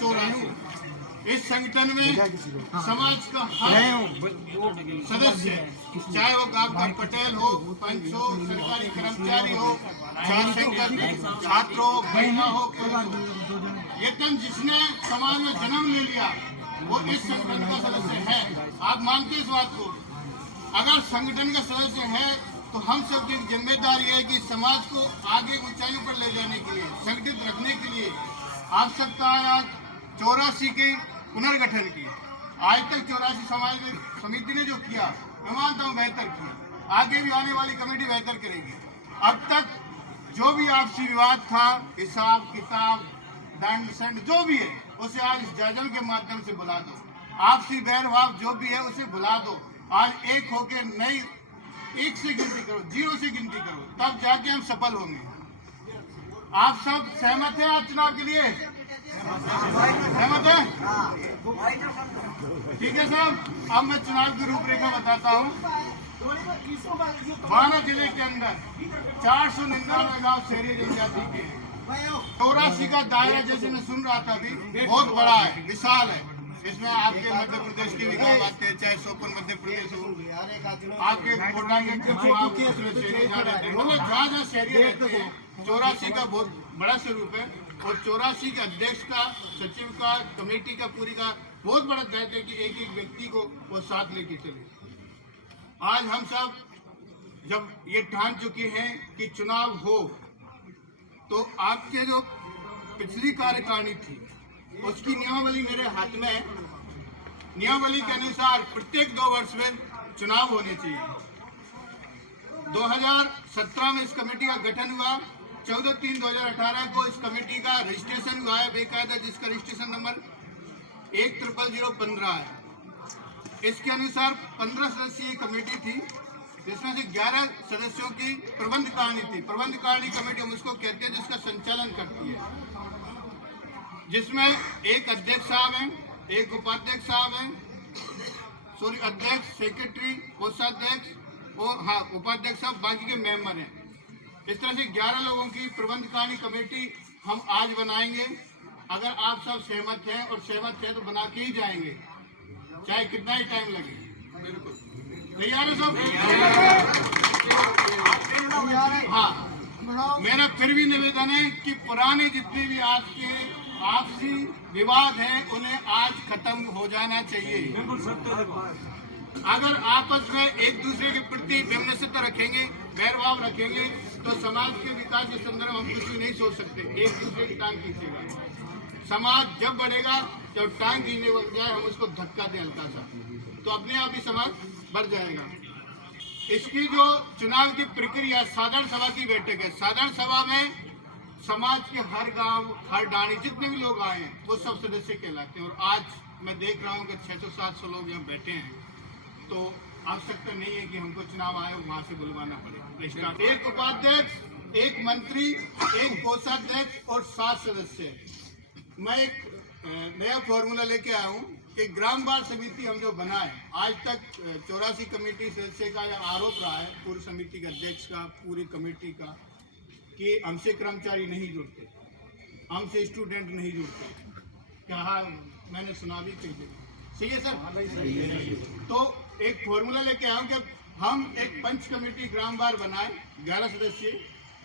84। इस संगठन में समाज का हर सदस्य, चाहे वो गांव का पटेल हो, पंच हो, सरकारी कर्मचारी हो, छात्र हो, महिला हो, लेकिन जिसने समाज में जन्म ले लिया वो इस संगठन का सदस्य है। आप मानते इस बात को? अगर संगठन का सदस्य है तो हम सबकी एक जिम्मेदारी है कि समाज को आगे ऊंचाइयों पर ले जाने के लिए, संगठित रखने के लिए आवश्यकता है आज 84 के पुनर्गठन की। आज तक 84 समाज में समिति ने जो किया, मैं मानता हूँ बेहतर किया, आगे भी आने वाली कमेटी बेहतर करेगी। अब तक जो भी आपसी विवाद था, हिसाब किताब, दंड संड जो भी है, उसे आज इस जयजल के माध्यम से बुला दो। आपसी बैरभाव जो भी है उसे बुला दो। आज एक होकर नई 1 से गिनती करो, 0 से गिनती करो, तब जाके हम सफल होंगे। आप सब सहमत हैं आज चुनाव के लिए? सहमत है? ठीक है साहब, अब मैं चुनाव की रूपरेखा बताता हूँ। बाना जिले के अंदर 499 गाँव शहरी जनजाति के, 84 का दायरा जैसे मैं सुन रहा था अभी, बहुत बड़ा है, विशाल है। इसमें आपके मध्य प्रदेश के भी गाँव आते हैं, चाहे सोपन मध्य प्रदेश हो, आपके कोटा के जहाँ शहरी रहते हैं। 84 का बहुत बड़ा स्वरूप है और 84 के अध्यक्ष का, सचिव का, कमेटी का, पूरी का बहुत बड़ा दायित्व है कि एक एक व्यक्ति को वो साथ लेके चले। आज हम सब जब ये ठान चुके हैं कि चुनाव हो, तो आपके जो पिछली कार्यकारिणी थी उसकी नियमावली मेरे हाथ में है। नियमावली के अनुसार प्रत्येक 2 वर्ष में चुनाव होने चाहिए। 2017 में इस कमेटी का गठन हुआ, 14/3/2018 को इस कमेटी का रजिस्ट्रेशन हुआ है बेकायदा, जिसका रजिस्ट्रेशन नंबर 100015 है। इसके अनुसार 15 सदस्यीय कमेटी थी, जिसमें से 11 सदस्यों की प्रबंध कारिणी थी। प्रबंध कारिणी कमेटी हम उसको कहते हैं जिसका संचालन करती है, जिसमें एक अध्यक्ष साहब हैं, एक उपाध्यक्ष साहब हैं, सॉरी अध्यक्ष, सेक्रेटरी, कोषाध्यक्ष और हाँ उपाध्यक्ष साहब, बाकी के मेंबर हैं। इस तरह से 11 लोगों की प्रबंध कारिणी कमेटी हम आज बनाएंगे। अगर आप सब सहमत हैं और सहमत हैं तो बना के ही जाएंगे, चाहे कितना ही टाइम लगे। बिल्कुल तैयार है सब? हाँ, मेरा फिर भी निवेदन है कि पुराने जितने भी आपके आपसी विवाद हैं उन्हें आज खत्म हो जाना चाहिए। अगर आपस में एक दूसरे के प्रति विमनस्यता रखेंगे, बैरभाव रखेंगे, तो समाज के विकास के संदर्भ में हम कुछ भी नहीं सोच सकते। एक दूसरे की टांग खींचेगा। समाज जब बढ़ेगा, जब टांग खींचने बन जाए हम उसको धक्का दें हल्का सा, तो अपने आप ही समाज बढ़ जाएगा। इसकी जो चुनाव की प्रक्रिया साधारण सभा की बैठक है। साधारण सभा में समाज के हर गांव, हर डाणी जितने भी लोग आए हैं वो सब सदस्य कहलाते हैं। और आज मैं देख रहा हूँ कि 600-700 लोग यहाँ बैठे हैं, तो आवश्यकता नहीं है कि हमको चुनाव आयोग वहां से बुलवाना पड़े। एक उपाध्यक्ष, एक मंत्री, एक कोषाध्यक्ष और 7 सदस्य। मैं एक नया फॉर्मूला लेके आया हूँ कि ग्राम वार समिति हम जो बनाए, आज तक 84 कमेटी सदस्य का यह आरोप रहा है, पूरी समिति के अध्यक्ष का, पूरी कमेटी का, कि हमसे कर्मचारी नहीं जुड़ते, हमसे स्टूडेंट नहीं जुड़ते। क्या मैंने सुना भी चाहिए, सही है सर? तो एक फॉर्मूला लेके आया हूँ कि हम एक पंच कमेटी ग्राम वार बनाए 11 सदस्य,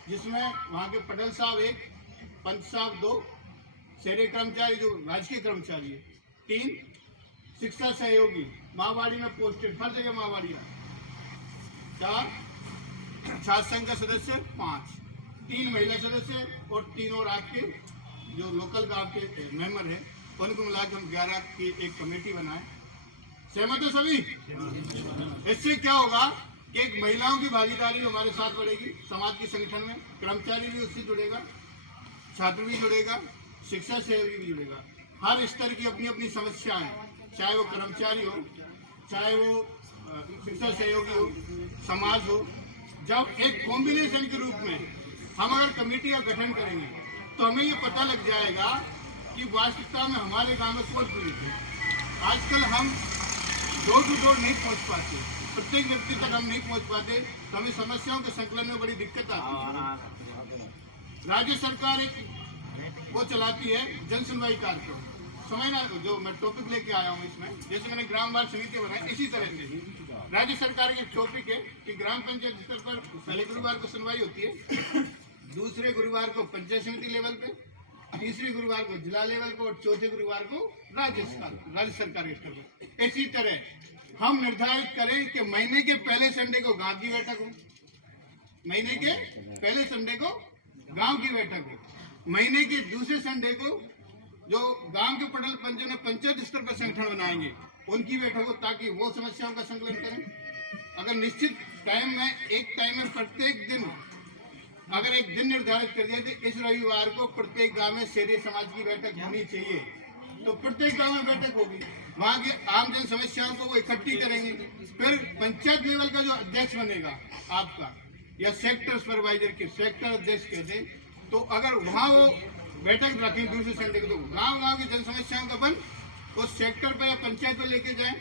जिसमें वहाँ के पटेल साहब 1, पंच साहब 2, शहरी कर्मचारी जो राजकीय कर्मचारी है 3, शिक्षा सहयोगी माहवाड़ी में पोस्टेड हर जगह माहवाड़ी 4, छात्र संघ का सदस्य 5, 3 महिला सदस्य और 3 और आपके जो लोकल गांव के मेंबर हैं, उनको मिलाकर हम 11 की एक कमेटी बनाए। सहमत है सभी? इससे क्या होगा कि एक महिलाओं की भागीदारी हमारे साथ बढ़ेगी समाज के संगठन में, कर्मचारी भी उससे जुड़ेगा, छात्र भी जुड़ेगा, शिक्षा सहयोगी भी जुड़ेगा। हर स्तर की अपनी अपनी समस्याएं, चाहे वो कर्मचारी हो, चाहे वो शिक्षा सहयोगी हो, समाज हो। जब एक कॉम्बिनेशन के रूप में हम अगर कमेटी का गठन करेंगे तो हमें ये पता लग जाएगा कि वास्तविकता में हमारे गांव में कौन पीड़ित है। आजकल हम डोर टू डोर नहीं पहुंच पाते, प्रत्येक व्यक्ति तक हम नहीं पहुंच पाते, तो हमें समस्याओं के संकलन में बड़ी दिक्कत आती है। राज्य सरकार एक वो चलाती है जन सुनवाई कार्यक्रम, समय ना जो मैं टॉपिक लेके आया हूँ इसमें, जैसे मैंने ग्राम वार्ड समिति बनाई, इसी तरह से राज्य सरकार की टॉपिक है कि ग्राम पंचायत स्तर पर पहले गुरुवार को सुनवाई होती है, दूसरे गुरुवार को पंचायत समिति लेवल पे, तीसरे गुरुवार को जिला लेवल को और चौथे गुरुवार को राज्य सरकार के स्तर पर। इसी तरह हम निर्धारित करें कि महीने के पहले संडे को गांव की बैठक हो, महीने के पहले संडे को गांव की बैठक हो, महीने के दूसरे संडे को जो गांव के पटल पंचों ने पंचायत स्तर पर संगठन बनाएंगे उनकी बैठक हो, ताकि वो समस्याओं का संकलन करें। अगर निश्चित टाइम में एक टाइम में प्रत्येक दिन अगर एक दिन निर्धारित कर दिया कि इस रविवार को प्रत्येक गांव में शेरे समाज की बैठक होनी चाहिए, तो प्रत्येक गांव में बैठक होगी, वहां की आम जन समस्याओं को वो इकट्ठी करेंगे। फिर पंचायत लेवल का जो अध्यक्ष बनेगा आपका या सेक्टर सुपरवाइजर के सेक्टर अध्यक्ष कहते, तो अगर वहां वो बैठक रखें दूसरे संडे को, तो गांव की जन समस्याओं का बन उस सेक्टर पर या पंचायत पर लेके जाए।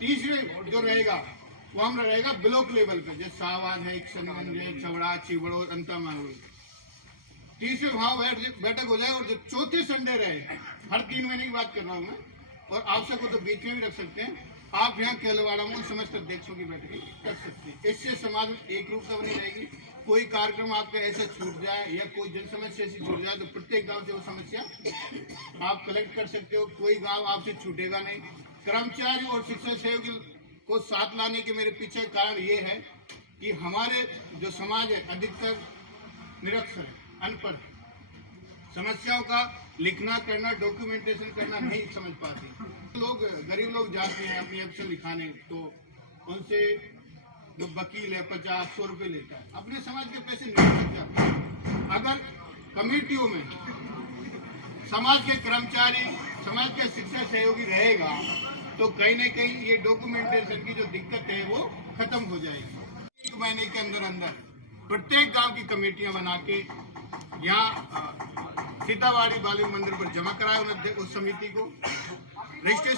तीसरे जो रहेगा वो हम रहेगा ब्लॉक लेवल पे, जैसे शाहबाद है, किशनगंज है, छबड़ा, चिबड़ो, अंता मांगरो, तीसरे वहाँ बैठक हो जाए। और जो चौथे संडे रहे, हर 3 महीने की बात कर रहा हूँ मैं, और आवश्यक हो तो बीच में भी रख सकते हैं आप, यहाँ केलवाड़ा में समस्त अध्यक्षों की बैठक कर सकते हैं। इससे समाज में एक रूपता बनी रहेगी। कोई कार्यक्रम आपका ऐसा छूट जाए या कोई जन समस्या ऐसी छूट जाए, तो प्रत्येक गांव से वो समस्या आप कलेक्ट कर सकते हो, कोई गांव आपसे छूटेगा नहीं। कर्मचारी और शिक्षा सहयोगी को साथ लाने के मेरे पीछे कारण ये है कि हमारे जो समाज है अधिकतर निरक्षर है, अनपढ़, समस्याओं का लिखना करना डॉक्यूमेंटेशन करना नहीं समझ पाते। लोग गरीब लोग जाते हैं अपनी एप्लीकेशन लिखाने, तो उनसे जो वकील है 50-100 रुपये लेता है, अपने समाज के पैसे नहीं जाते। अगर कमेटियों में समाज के कर्मचारी, समाज के शिक्षा सहयोगी रहेगा, तो कहीं ना कहीं ये डॉक्यूमेंटेशन की जो दिक्कत है वो खत्म हो जाएगी। 1 महीने के अंदर अंदर प्रत्येक गांव की कमेटियां बना के यहाँ सीतावाड़ी बालू मंदिर पर जमा कराए उस समिति को, रजिस्ट्रेशन